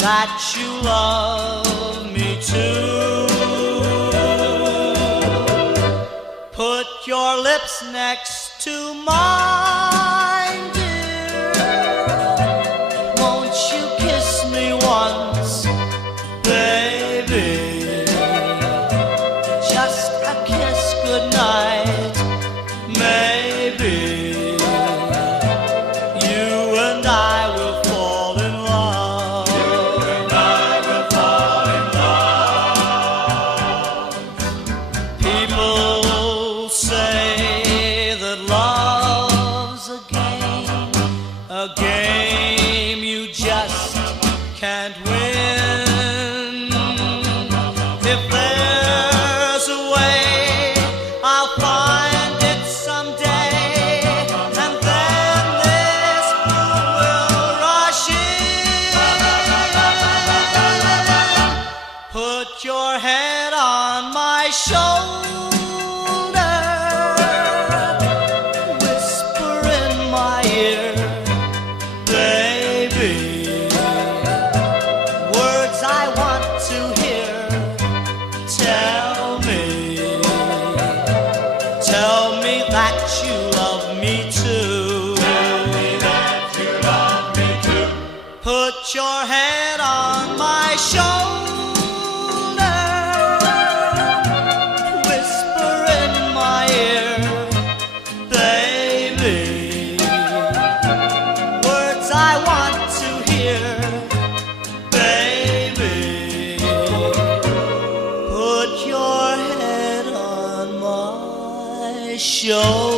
that you love me too. Put your lips next to mine, dear. Won't you kiss me once, baby? Just a kiss goodnight, maybe. You and I will fall in love. You and I will fall in love. People say that love's a game you just can't win. If there's a way, I'll find it someday, and then this blue will rush in. Put your head on my shoulder, whisper in my ear, baby, words I want to hear. Tell me that you love me too. Tell me that you love me too. Put your head on my shoulder, whisper in my ear, baby, words I want to hear, baby. Put your head on my shoulder.